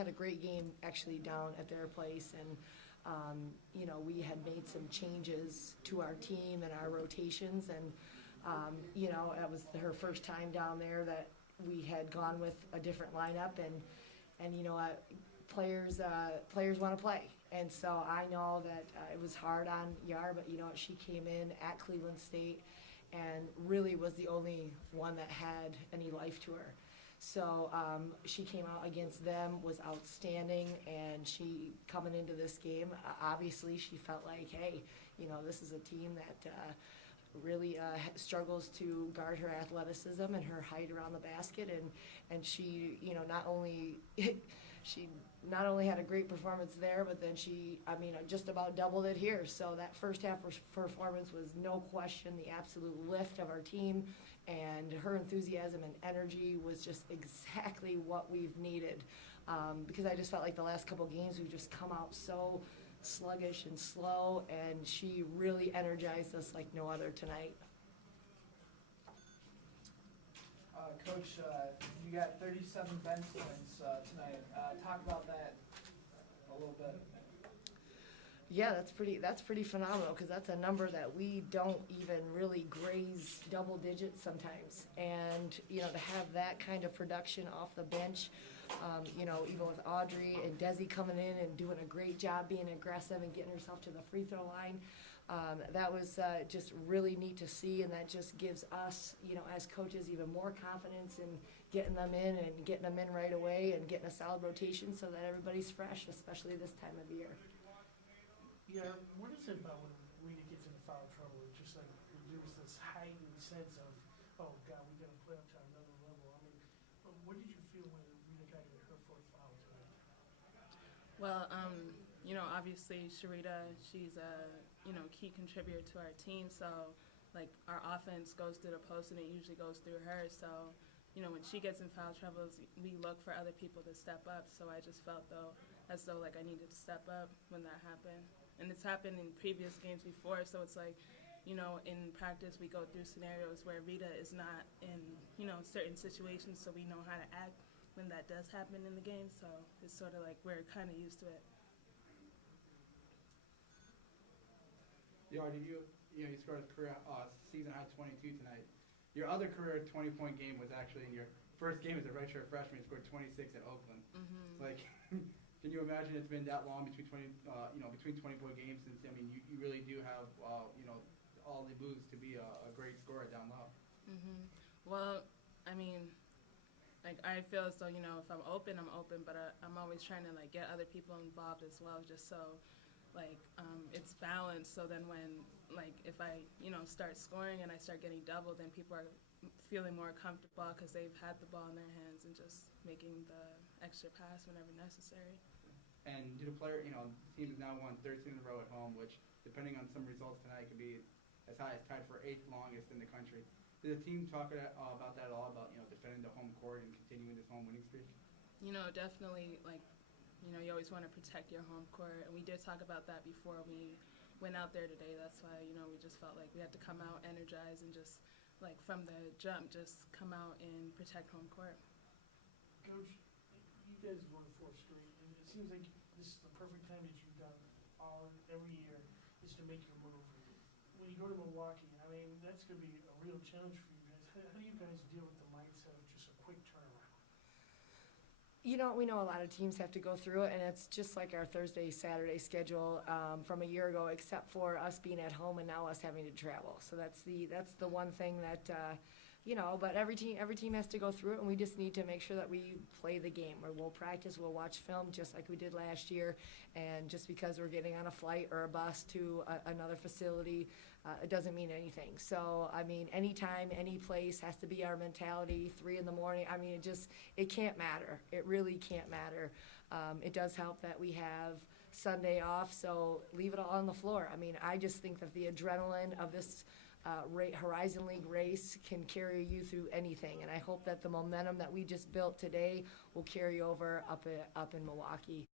had a great game actually down at their place, and we had made some changes to our team and our rotations, and it was her first time down there that we had gone with a different lineup, and players want to play, and so I know that it was hard on Yar, but she came in at Cleveland State and really was the only one that had any life to her. So she came out against them, was outstanding, and she, coming into this game, obviously she felt like, hey, this is a team that really struggles to guard her athleticism and her height around the basket, and she, she not only had a great performance there, but then she, just about doubled it here. So that first half performance was no question the absolute lift of our team, and her enthusiasm and energy was just exactly what we've needed. Because I just felt like the last couple games we've just come out so sluggish and slow, and she really energized us like no other tonight. Coach, you got 37 bench points tonight. Talk about that a little bit. Yeah, that's pretty phenomenal, because that's a number that we don't even really graze double digits sometimes. And to have that kind of production off the bench, even with Audrey and Desi coming in and doing a great job being aggressive and getting herself to the free throw line, that was just really neat to see, and that just gives us, as coaches, even more confidence in getting them in and getting them in right away and getting a solid rotation so that everybody's fresh, especially this time of year. Yeah, what is it about when Rita gets into foul trouble? It's just like there's this heightened sense of, oh God, we got to play up to another level. What did you feel when Rita got into her fourth foul tonight? Well, obviously Sharita, she's a key contributor to our team. So, like, our offense goes through the post, and it usually goes through her. So, when she gets in foul troubles, we look for other people to step up. So I just felt as though like I needed to step up when that happened. And it's happened in previous games before, so it's like, in practice we go through scenarios where Rita is not in, certain situations, so we know how to act when that does happen in the game, so it's sort of like we're kind of used to it. You scored a career season high 22 tonight. Your other career 20-point game was actually in your first game as a redshirt freshman. You scored 26 at Oakland. Mm-hmm. Like, can you imagine it's been that long between 20-point games? Since you really do have all the moves to be a great scorer down low. Mm-hmm. Well, I feel as though if I'm open, but I'm always trying to get other people involved as well, just so it's balanced. So then when if I start scoring and I start getting double, then people are feeling more comfortable because they've had the ball in their hands and just making the extra pass whenever necessary. And did a player, the team has now won 13 in a row at home, which, depending on some results tonight, could be as high as tied for 8th longest in the country. Did the team talk about that at all, about defending the home court and continuing this home winning streak? Definitely, you always want to protect your home court, and we did talk about that before we went out there today. That's why, we just felt like we had to come out energized and just, from the jump, just come out and protect home court. Coach, you guys won 4 straight, and it seems like this is the perfect time that you've done every year is to make your move. When you go to Milwaukee, that's going to be a real challenge for you guys. How do you guys deal with the mindset of just a quick turnaround? We know a lot of teams have to go through it, and it's just like our Thursday, Saturday schedule from a year ago, except for us being at home and now us having to travel. So that's the one thing that but every team has to go through it, and we just need to make sure that we play the game. Or we'll practice, we'll watch film just like we did last year, and just because we're getting on a flight or a bus to another facility, it doesn't mean anything. So, anytime, any place has to be our mentality, 3 in the morning. It can't matter. It really can't matter. It does help that we have Sunday off, so leave it all on the floor. I just think that the adrenaline of this Horizon League race can carry you through anything, and I hope that the momentum that we just built today will carry over up in Milwaukee.